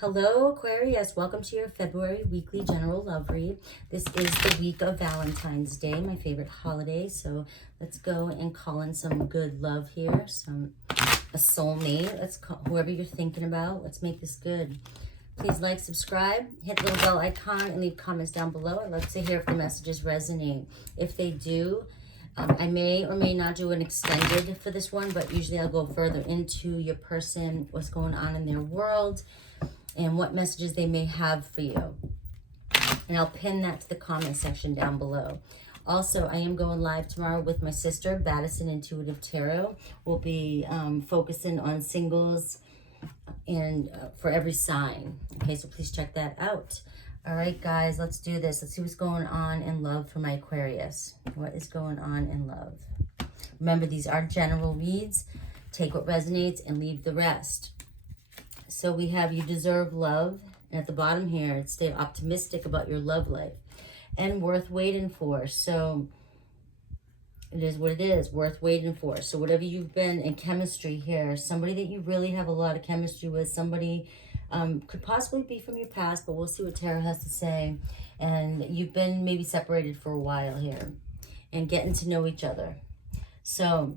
Hello, Aquarius. Welcome to your February weekly general love read. This is the week of Valentine's Day, my favorite holiday. So let's go and call in some good love here. A soulmate. Let's call whoever you're thinking about. Let's make this good. Please like, subscribe, hit the little bell icon, and leave comments down below. I'd love to hear if the messages resonate. If they do, I may or may not do an extended for this one, but usually I'll go further into your person, what's going on in their world, and what messages they may have for you. And I'll pin that to the comment section down below. Also, I am going live tomorrow with my sister, BADDISON Intuitive Tarot. We'll be focusing on singles and for every sign. Okay, so please check that out. All right, guys, let's do this. Let's see what's going on in love for my Aquarius. What is going on in love? Remember, these are general reads. Take what resonates and leave the rest. So we have you deserve love. And at the bottom here, stay optimistic about your love life and worth waiting for. So it is what it is, worth waiting for. So whatever you've been in chemistry here, somebody that you really have a lot of chemistry with, somebody could possibly be from your past, but we'll see what tarot has to say. And you've been maybe separated for a while here and getting to know each other. So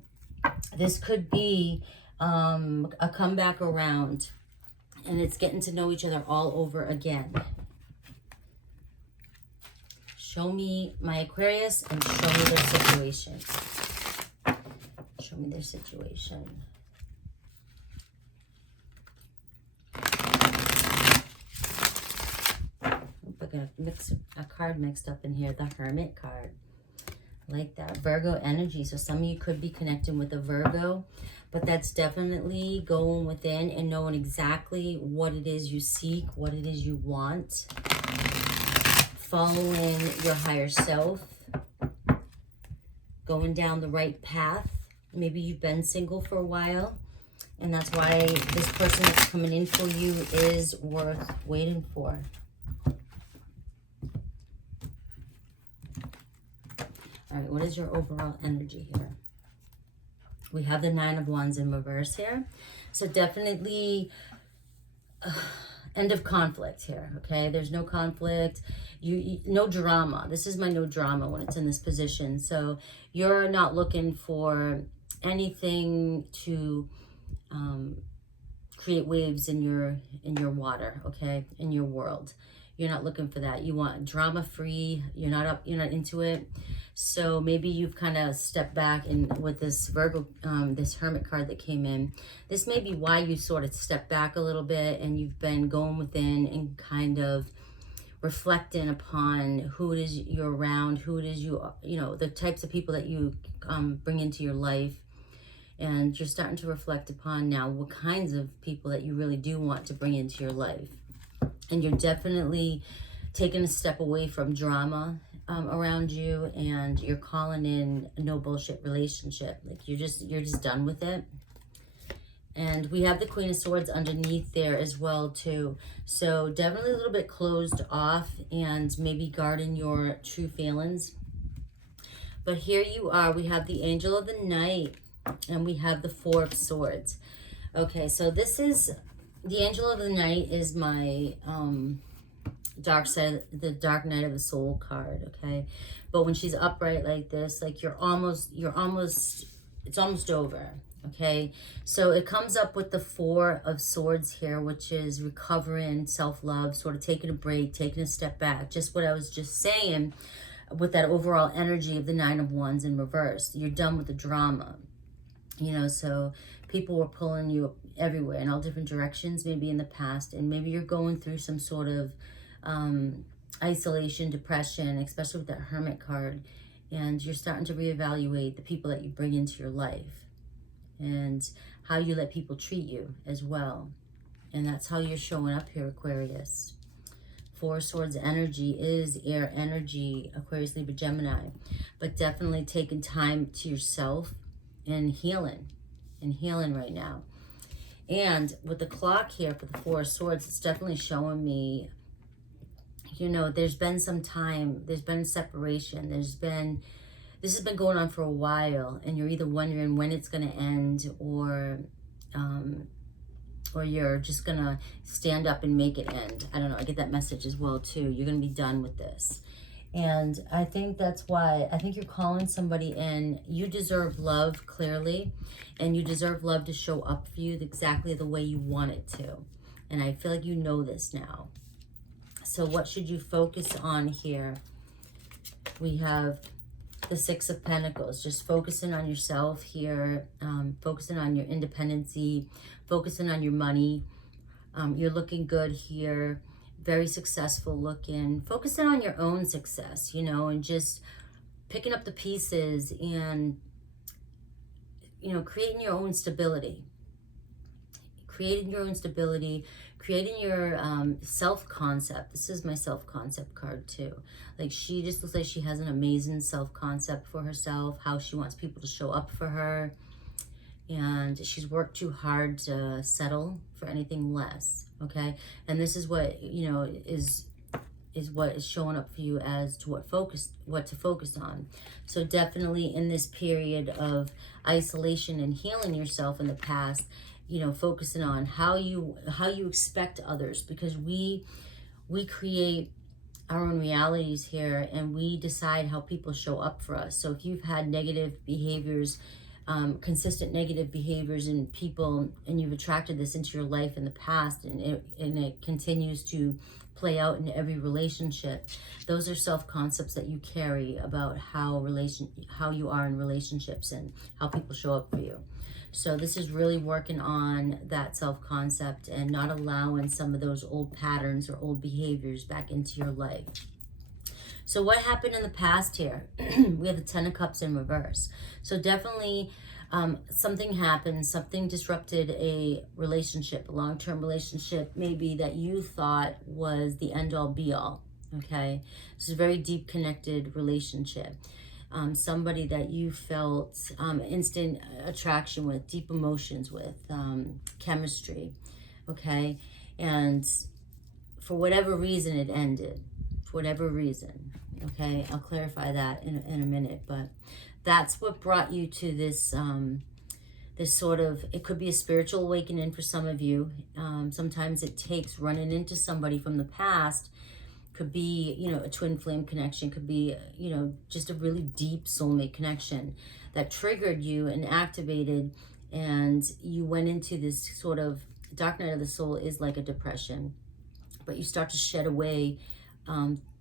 this could be a comeback around. And it's getting to know each other all over again. Show me my Aquarius and show me their situation. Show me their situation. I got a card mixed up in here, the Hermit card. Like that. Virgo energy. So some of you could be connecting with a Virgo, but that's definitely going within and knowing exactly what it is you seek, what it is you want. Following your higher self. Going down the right path. Maybe you've been single for a while, and that's why this person that's coming in for you is worth waiting for. All right, what is your overall energy here? We have the Nine of Wands in reverse here. So definitely end of conflict here, okay? There's no conflict, no drama. This is my no drama when it's in this position. So you're not looking for anything to create waves in your water, okay? In your world. You're not looking for that. You want drama free. You're not into it. So maybe you've kind of stepped back, and with this Virgo, this Hermit card that came in, this may be why you sort of stepped back a little bit and you've been going within and kind of reflecting upon who it is you're around, who it is you know, the types of people that you bring into your life. And you're starting to reflect upon now what kinds of people that you really do want to bring into your life. And you're definitely taking a step away from drama around you, and you're calling in a no bullshit relationship. Like you're just done with it. And we have the Queen of Swords underneath there as well too. So definitely a little bit closed off and maybe guarding your true feelings. But here you are. We have the Angel of the Night and we have the Four of Swords. Okay, so this is the Angel of the Night is my dark side, the dark night of the soul card, okay? But when she's upright like this, like it's almost over, okay? So it comes up with the Four of Swords here, which is recovering, self-love, sort of taking a break, taking a step back. Just what I was just saying with that overall energy of the Nine of Wands in reverse. You're done with the drama, you know, so people were pulling you everywhere in all different directions, maybe in the past, and maybe you're going through some sort of isolation, depression, especially with that Hermit card, and you're starting to reevaluate the people that you bring into your life and how you let people treat you as well. And that's how you're showing up here, Aquarius. Four of Swords energy is air energy, Aquarius, Libra, Gemini, but definitely taking time to yourself and healing right now. And with the clock here for the Four of Swords, it's definitely showing me, you know, there's been some time, there's been separation, this has been going on for a while, and you're either wondering when it's going to end, or or you're just gonna stand up and make it end. I don't know, I get that message as well too. You're gonna be done with this. And I think that's why, I think you're calling somebody in. You deserve love, clearly, and you deserve love to show up for you exactly the way you want it to. And I feel like you know this now. So what should you focus on here? We have the Six of Pentacles, just focusing on yourself here, focusing on your independency, focusing on your money. You're looking good here. Very successful looking, focusing on your own success, you know, and just picking up the pieces and, you know, creating your own stability, creating your self-concept. This is my self-concept card too. Like, she just looks like she has an amazing self-concept for herself, how she wants people to show up for her. And she's worked too hard to settle for anything less, okay? And this is what, you know, is what is showing up for you as to what to focus on. So definitely in this period of isolation and healing yourself in the past, you know, focusing on how you expect others, because we create our own realities here, and we decide how people show up for us. So if you've had negative behaviors, consistent negative behaviors in people, and you've attracted this into your life in the past, and it continues to play out in every relationship, those are self-concepts that you carry about how you are in relationships and how people show up for you. So this is really working on that self-concept and not allowing some of those old patterns or old behaviors back into your life. So what happened in the past here? We have the Ten of Cups in reverse. So definitely something happened, something disrupted a relationship, a long-term relationship, maybe that you thought was the end-all be-all, okay? This is a very deep connected relationship. Somebody that you felt instant attraction with, deep emotions with, chemistry, okay? And for whatever reason, it ended. For whatever reason, okay? I'll clarify that in a minute, but that's what brought you to this, this sort of, it could be a spiritual awakening for some of you. Sometimes it takes running into somebody from the past. Could be, you know, a twin flame connection, could be, you know, just a really deep soulmate connection that triggered you and activated, and you went into this sort of dark night of the soul. Is like a depression, but you start to shed away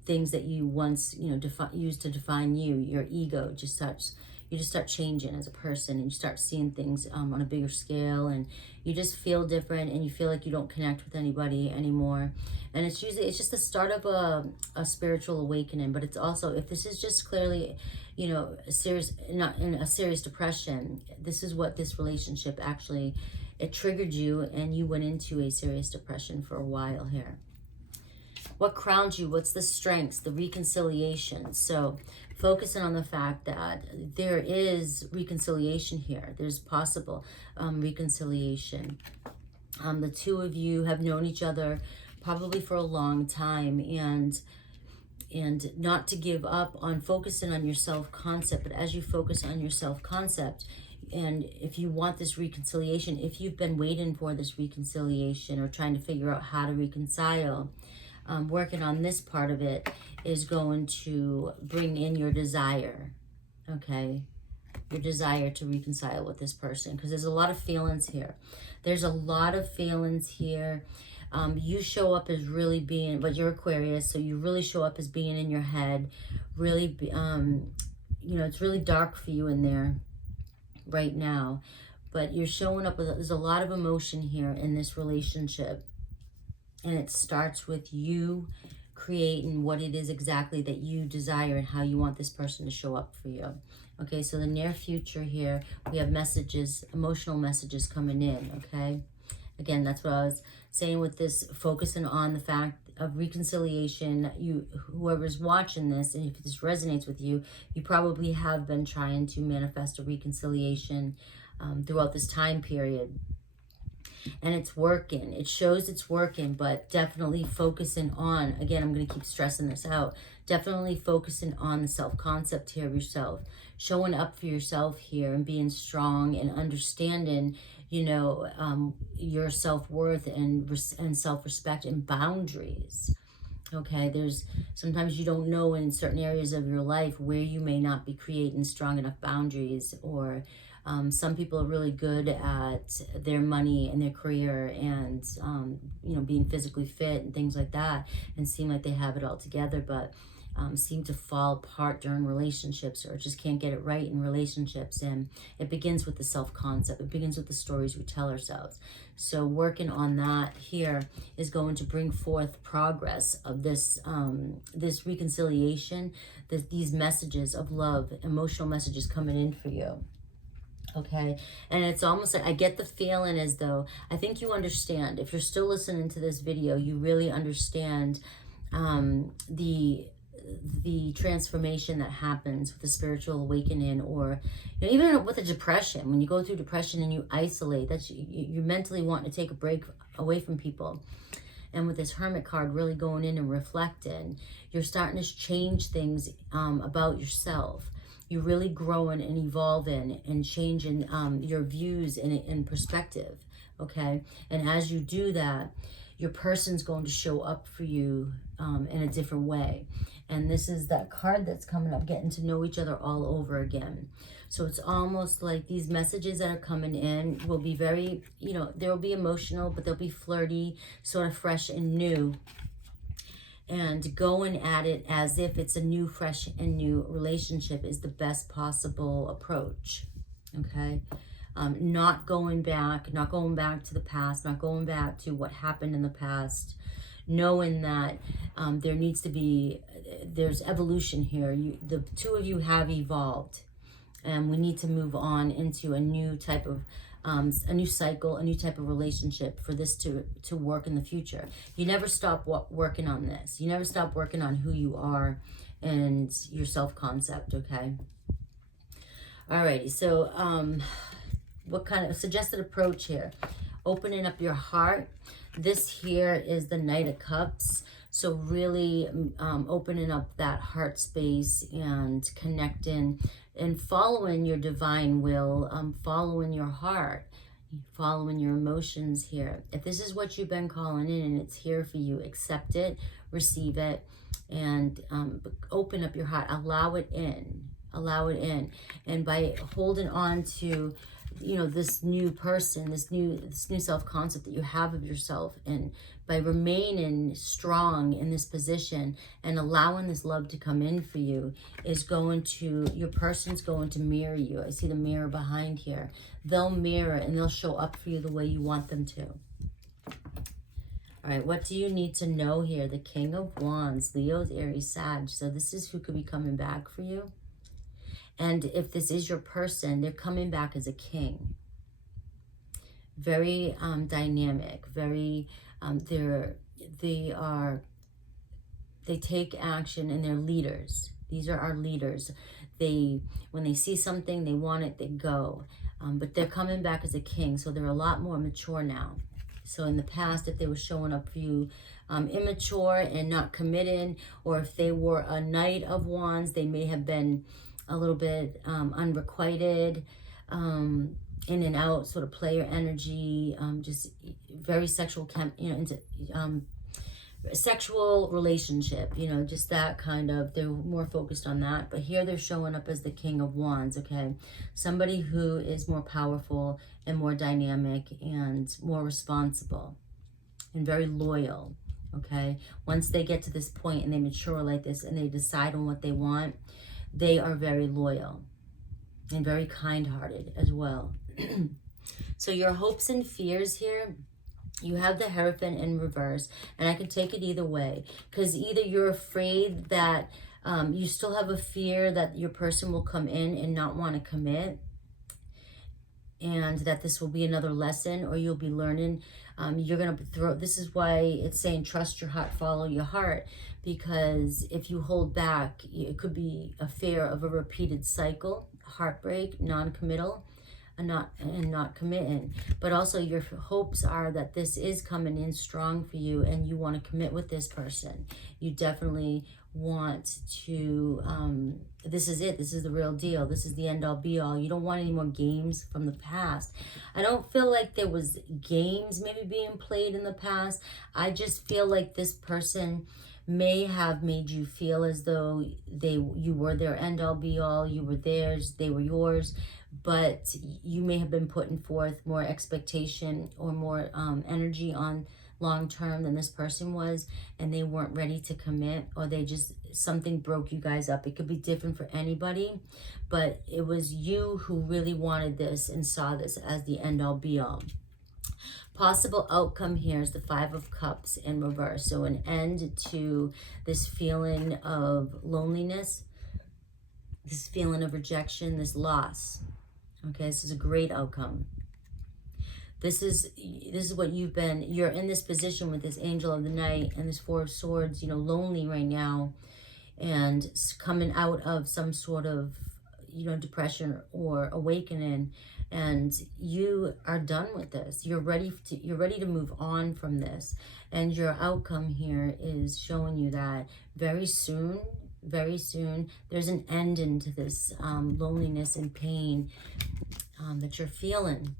things that you once, you know, used to define you. Your ego just starts, you just start changing as a person, and you start seeing things on a bigger scale, and you just feel different, and you feel like you don't connect with anybody anymore. And it's just the start of a spiritual awakening. But it's also, if this is just clearly, you know, not in a serious depression, this is what this relationship actually, it triggered you, and you went into a serious depression for a while here. What crowns you? What's the strengths, the reconciliation? So focusing on the fact that there is reconciliation here. There's possible reconciliation. The two of you have known each other probably for a long time, and not to give up on focusing on your self-concept. But as you focus on your self-concept, and if you want this reconciliation, if you've been waiting for this reconciliation or trying to figure out how to reconcile, working on this part of it is going to bring in your desire, okay? Your desire to reconcile with this person, because there's a lot of feelings here. There's a lot of feelings here. You show up as really being, but you're Aquarius, so you really show up as being in your head, really, you know, it's really dark for you in there right now, but you're showing up with, there's a lot of emotion here in this relationship. And it starts with you creating what it is exactly that you desire and how you want this person to show up for you. Okay, so the near future here, we have messages, emotional messages coming in, okay? Again, that's what I was saying with this, focusing on the fact of reconciliation. Whoever's watching this, and if this resonates with you, you probably have been trying to manifest a reconciliation throughout this time period. And it's working. It shows it's working, but definitely focusing on, again, I'm going to keep stressing this out, definitely focusing on the self-concept here of yourself, showing up for yourself here and being strong and understanding you know, your self-worth and self-respect and boundaries. Okay, there's sometimes you don't know in certain areas of your life where you may not be creating strong enough boundaries, or some people are really good at their money and their career and, you know, being physically fit and things like that and seem like they have it all together, but seem to fall apart during relationships or just can't get it right in relationships. And it begins with the self-concept. It begins with the stories we tell ourselves. So working on that here is going to bring forth progress of this this reconciliation, these messages of love, emotional messages coming in for you. Okay, and it's almost like I get the feeling as though, I think you understand, if you're still listening to this video, you really understand the transformation that happens with the spiritual awakening, or you know, even with a depression. When you go through depression and you isolate, that's you mentally want to take a break away from people. And with this Hermit card really going in and reflecting, you're starting to change things about yourself. You're really growing and evolving and changing your views and perspective, okay? And as you do that, your person's going to show up for you in a different way. And this is that card that's coming up, getting to know each other all over again. So it's almost like these messages that are coming in will be very, you know, they'll be emotional, but they'll be flirty, sort of fresh and new. And going at it as if it's a new, fresh and new relationship is the best possible approach, okay? Not going back to the past, not going back to what happened in the past, knowing that there needs to be, there's evolution here. The two of you have evolved, and we need to move on into a new type of, a new cycle, a new type of relationship for this to work in the future. You never stop working on this. You never stop working on who you are and your self-concept, okay? Alrighty, so what kind of suggested approach here? Opening up your heart. This here is the Knight of Cups. So really opening up that heart space and connecting and following your divine will, following your heart, following your emotions here. If this is what you've been calling in and it's here for you, accept it, receive it, and open up your heart. Allow it in. Allow it in. And by holding on to, you know, this new person, this new self-concept that you have of yourself, and by remaining strong in this position and allowing this love to come in for you, is going to, your person's going to mirror you. I see the mirror behind here. They'll mirror and they'll show up for you the way you want them to. All right, what do you need to know here? The King of Wands, Leo's, Aries, Sag. So this is who could be coming back for you. And if this is your person, they're coming back as a king. Very dynamic, very, they take action, and they're leaders. These are our leaders. When they see something, they want it, they go. But they're coming back as a king, so they're a lot more mature now. So in the past, if they were showing up for you immature and not committed, or if they were a Knight of Wands, they may have been a little bit unrequited, in and out, sort of player energy, just very sexual, into sexual relationship, you know, just that kind of, they're more focused on that. But here they're showing up as the King of Wands, okay? Somebody who is more powerful and more dynamic and more responsible and very loyal, okay? Once they get to this point and they mature like this and they decide on what they want, they are very loyal and very kind-hearted as well. So your hopes and fears here, you have the Hierophant in reverse, and I can take it either way, because either you're afraid that you still have a fear that your person will come in and not want to commit, and that this will be another lesson, or you'll be learning. You're going to throw, this is why it's saying trust your heart, follow your heart, because if you hold back, it could be a fear of a repeated cycle, heartbreak, non-committal, not committing. But also your hopes are that this is coming in strong for you and you want to commit with this person. You definitely want to, this is it. This is the real deal. This is the end all be all. You don't want any more games from the past. I don't feel like there was games maybe being played in the past. I just feel like this person may have made you feel as though you were their end all be all, you were theirs, they were yours, but you may have been putting forth more expectation or more energy on long term than this person was, and they weren't ready to commit, or they just, something broke you guys up. It could be different for anybody, but it was you who really wanted this and saw this as the end all be all. Possible outcome here is the Five of Cups in reverse. So an end to this feeling of loneliness, this feeling of rejection, this loss. Okay, this is a great outcome. This is what you've been, you're in this position with this Angel of the Night and this Four of Swords, you know, lonely right now and coming out of some sort of, you know, depression or awakening, and you are done with this. You're ready to move on from this, and your outcome here is showing you that very soon there's an end into this loneliness and pain that you're feeling.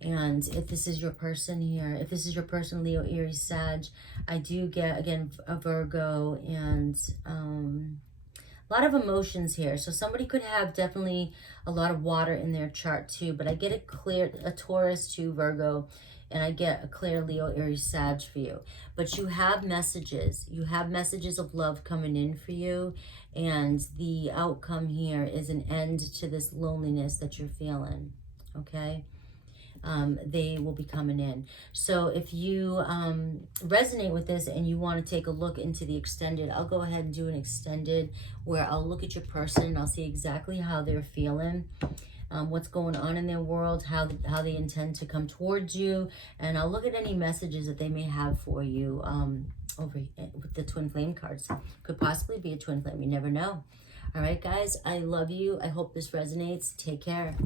And if this is your person here, if this is your person, Leo, Aries, Sag, I do get, again, a Virgo and a lot of emotions here. So somebody could have definitely a lot of water in their chart too, but I get a Taurus to Virgo, and I get a clear Leo, Aries, Sag for you. But you have messages. You have messages of love coming in for you, and the outcome here is an end to this loneliness that you're feeling, okay? They will be coming in. So if you resonate with this and you want to take a look into the extended, I'll go ahead and do an extended where I'll look at your person and I'll see exactly how they're feeling, what's going on in their world, how they intend to come towards you, and I'll look at any messages that they may have for you over with the twin flame cards. Could possibly be a twin flame, you never know. All right, guys, I love you. I hope this resonates. Take care.